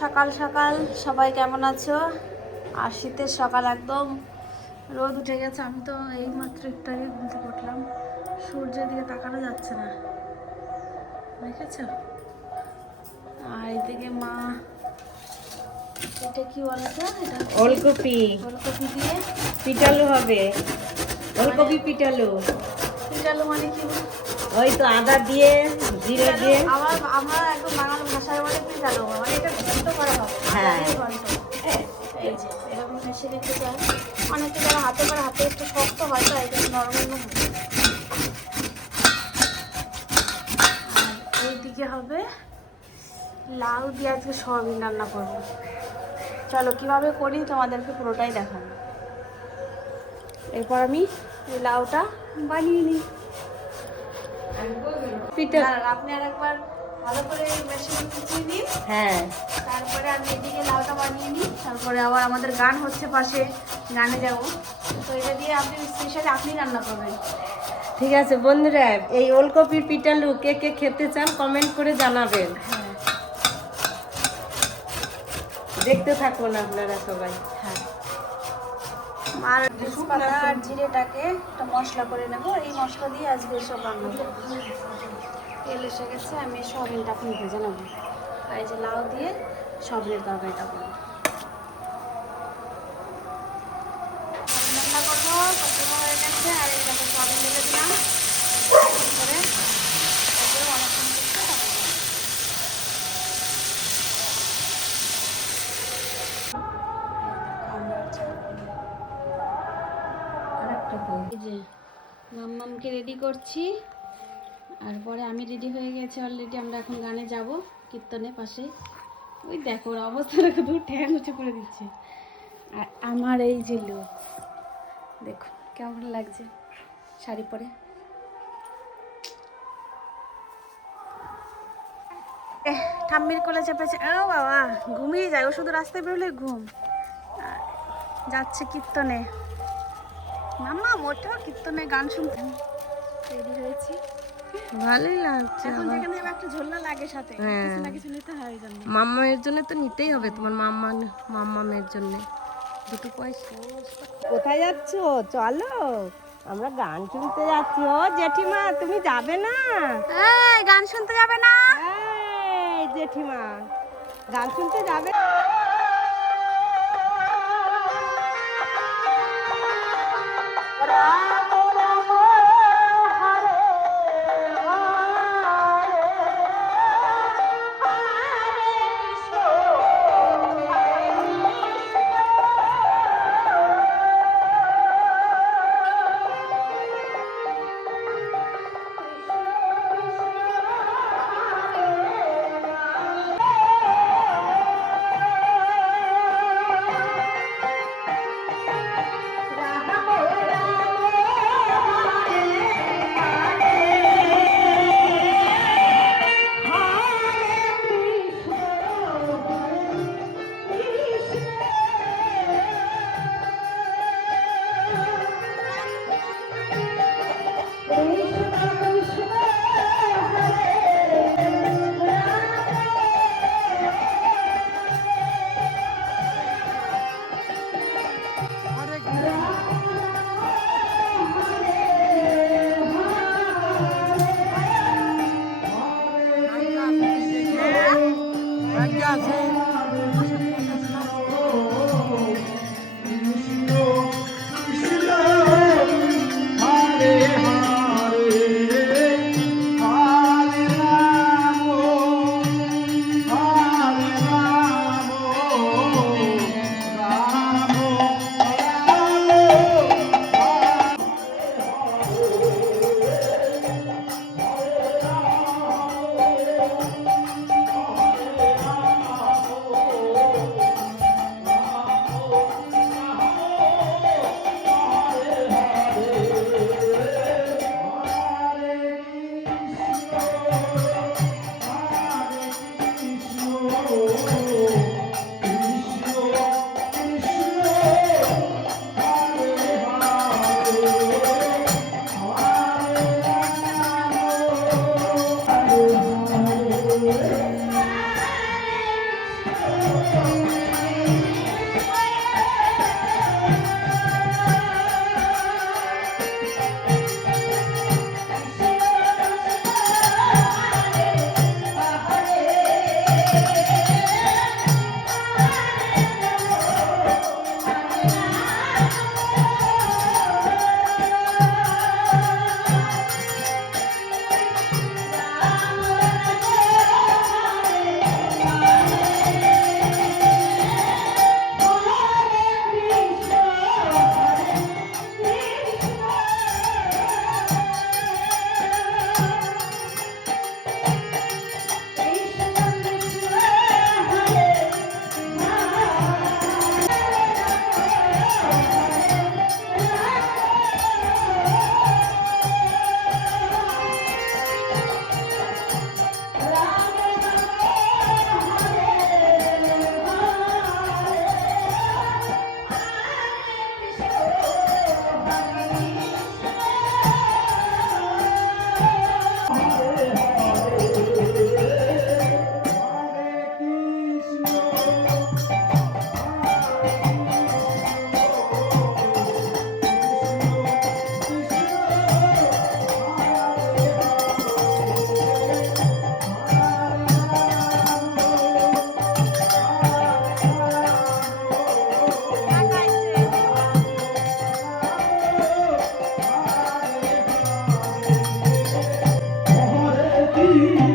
সকাল সকাল। সবাই কেমন আছো? আর শীতের সকাল একদম রোদ উঠে গেছে। আমি তো এই মাত্র একটু আগে ঘুম থেকে উঠলাম। সূর্যের দিকে তাকানো যাচ্ছে না। দেখেছ? আর এদিকে মা এটা কি বলো তো? এটা হচ্ছে ওলকপি। ফুলকপি দিয়ে। পিটালু হবে। ওলকপি পিটালু পিটালো মানে কি? ওই তো আদা দিয়ে জিরে দিয়ে। আমার আমরা একদম বাংলা ভাষায় বলে পিটালো মানে এটা ঘন্ট করা হবে হ্যাঁ। এই যে এরকম মেশিনে একটু যায় অনেকে যারা হাতে করে হাতে একটু শক্ত হয় তো এটা নরমাল এইদিকে হবে লাউ দিয়ে আজকে সয়াবিন রান্না করব। চলো কীভাবে করি তোমাদেরকে পুরোটাই দেখাবো। এরপর আমি লাউটা বানিয়ে নিই। পিঠা আপনি আর একবার ভালো করে মেশিন কুচিয়ে নিন। হ্যাঁ। তারপরে আমি এদিকে লাউটা বানিয়ে নিই। তারপরে আবার আমাদের গান হচ্ছে পাশে গানে যাব। তো এটা দিয়ে আপনি স্পেশালি আপনি রান্না করবেন। ঠিক আছে বন্ধুরা এই ওলকপির পিটালু কে কে খেতে চান কমেন্ট করে জানাবেন। হ্যাঁ। দেখতে থাকুন আপনারা সবাই। হ্যাঁ। আর তেজপাতা আর জিরেটাকে একটা মশলা করে নেব। এই মশলা দিয়ে আজকে সব রান্না তেল এসে গেছে, আমি সয়াবিনটা এখন ভেজে নেব। আর এই যে লাউ দিয়ে সয়াবিনের তরকারিটা করব। রান্না করব হয়ে গেছে, আর এই দেখো সয়াবিন দিলাম। করে যে মাম্মামকে রেডি করছি। আর পরে আমি রেডি হয়ে গেছি অলরেডি আমরা এখন গানে যাব কীর্তনে পাশে। ওই দেখো ওর অবস্থা দেখো দু ঠ্যাং উঁচু করে দিচ্ছে। আর আমার এই যে লোক দেখো কেমন লাগছে শাড়ি পরে। ঠাম্মির কোলে চেপেছে। ও বাবা ঘুমিয়ে যায় ও শুধু রাস্তায় বেরোলে ঘুম। যাচ্ছে কীর্তনে। মামা মোটেও কীর্তনে গান শুনতে রেডি হয়েছি। ভালোই লাগছে এখন যেখানে একটা ঝোলনা লাগে সাথে। হ্যাঁ। কিছু না কিছু নিতে হয় এই জন্য। মাম্মামের জন্য তো নিতেই হবে তোমার মাম্মা মাম্মামের জন্য। দুটো পয়সা। কোথায় যাচ্ছ? চলো। আমরা গান শুনতে যাচ্ছি। ও জেঠিমা তুমি যাবে না? এই গান শুনতে যাবে না। এই জেঠিমা গান শুনতে যাবে Música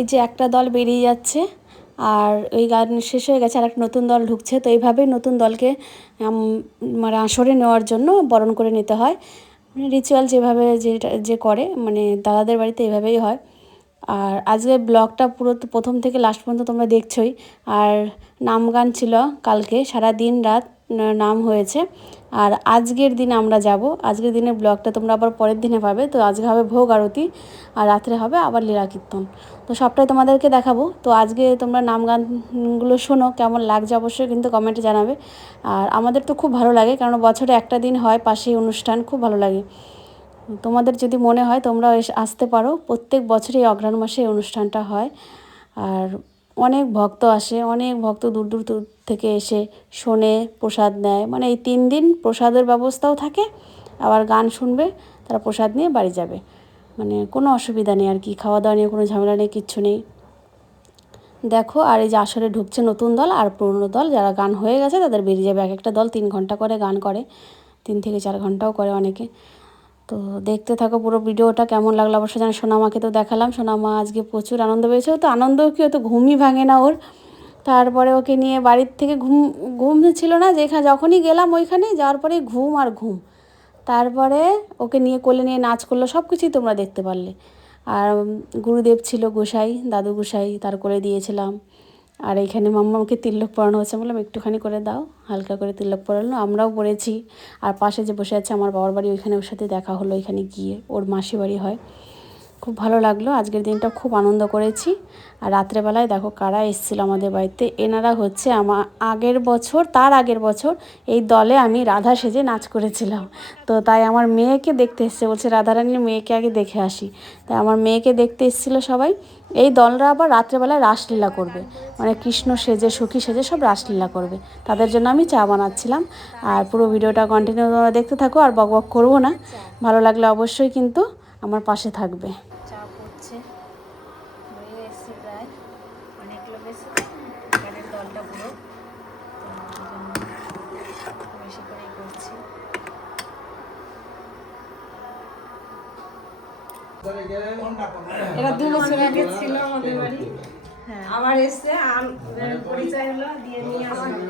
এই যে একটা দল বেরিয়ে যাচ্ছে আর ওই গান শেষ হয়ে গেছে আর একটা নতুন দল ঢুকছে। তো এইভাবেই নতুন দলকে মানে আসরে নেওয়ার জন্য বরণ করে নিতে হয়। মানে রিচুয়াল যেভাবে যেটা, যে করে মানে দাদাদের বাড়িতে এইভাবেই হয়। আর আজকে ব্লগটা পুরো প্রথম থেকে লাস্ট পর্যন্ত তোমরা দেখছোই। আর নাম গান ছিল কালকে, সারা দিন রাত নাম হয়েছে। আর আজকের দিন আমরা যাব। আজকের দিনের ব্লগটা তোমরা আবার পরের দিনে পাবে। তো আজকে হবে ভোগ আরতি, আর রাত্রে হবে আবার লীলা কীর্তন। তো সবটাই তোমাদেরকে দেখাবো। তো আজকে তোমরা নাম গানগুলো শোনো, কেমন লাগছে অবশ্যই কিন্তু কমেন্টে জানাবে। আর আমাদের তো খুব ভালো লাগে, কারণ বছরে একটা দিন হয় পাশেই অনুষ্ঠান, খুব ভালো লাগে। তোমাদের যদি মনে হয় তোমরা আসতে পারো। প্রত্যেক বছরই অগ্রহায়ণ মাসে অনুষ্ঠানটা হয়। আর অনেক ভক্ত আসে, অনেক ভক্ত দূর দূর দূর থেকে এসে শোনে, প্রসাদ নেয়। মানে এই তিন দিন প্রসাদের ব্যবস্থাও থাকে, আবার গান শুনবে, তারা প্রসাদ নিয়ে বাড়ি যাবে। মানে কোনো অসুবিধা নেই আর কি খাওয়া দাওয়া নিয়ে কোনো ঝামেলা নেই, কিচ্ছু নেই। দেখো, আর এই যে আসরে ঢুকছে নতুন দল আর পুরনো দল, যারা গান হয়ে গেছে তাদের বেরিয়ে যাবে। এক একটা দল তিন ঘণ্টা করে গান করে, তিন থেকে চার ঘন্টাও করে অনেকে। তো দেখতে থাকো পুরো ভিডিওটা, কেমন লাগল অবশ্যই জানি, সোনামাকে তো দেখালাম, সোনামা আজকে প্রচুর আনন্দ পেয়েছে তো আনন্দ কি হতো ঘুমই ভাঙে না ওর। তারপরে ওকে নিয়ে বাড়ির থেকে ঘুম ঘুম ছিল না যেখানে যখনই গেলাম ওইখানে, যাওয়ার পরে ঘুম আর ঘুম। তারপরে ওকে নিয়ে কোলে নিয়ে নাচ করল, সব কিছুই তোমরা দেখতে পারলে। আর গুরুদেব ছিল গোসাই, দাদু গোসাই, তার করে দিয়েছিলাম। আর এইখানে মাম্মাকে তিলক পরানো হচ্ছে বললাম একটুখানি করে দাও, হালকা করে তিলক পরানো আমরাও পড়েছি আর পাশে যে বসে আছে আমার বাবার বাড়ি, ওইখানে ওর সাথে দেখা হলো ওইখানে গিয়ে ওর মাসি বাড়ি হয়। খুব ভালো লাগল। আজকের দিনটা খুব আনন্দ করেছি। আর রাত্রেবেলায় দেখো কারা এসেছিল আমাদের বাড়িতে। এনারা হচ্ছে আমার আগের বছর, তার আগের বছর এই দলে আমি রাধা সেজে নাচ করেছিলাম। তো তাই আমার মেয়েকে দেখতে এসছে। বলছে, রাধারানীর মেয়েকে আগে দেখে আসি। তাই আমার মেয়েকে দেখতে এসেছিল সবাই। এই দলরা আবার রাত্রেবেলায় রাসলীলা করবে। মানে কৃষ্ণ সেজে, সুখী সেজে সব রাসলীলা করবে। তাদের জন্য আমি চা বানাচ্ছিলাম। আর পুরো ভিডিওটা কন্টিনিউ দেখতে থাকো। আর বক বক করব না। ভালো লাগলে অবশ্যই কিন্তু আমার পাশে থাকবে চা পড়ছে হয়ে এসছে প্রায় অনেক লোক এসে গানের দলটা পুরো তো ওই জন্য বেশি করেই করছি এরা দু বছর আগে ছিল আমাদের বাড়ি। আবার এসছে পরিচয় হলো দিয়ে নিয়ে আসলাম।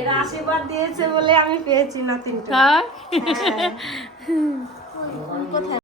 এরা আশীর্বাদ দিয়েছে বলে আমি পেয়েছি না তিনটা। হ্যাঁ? কোথায়?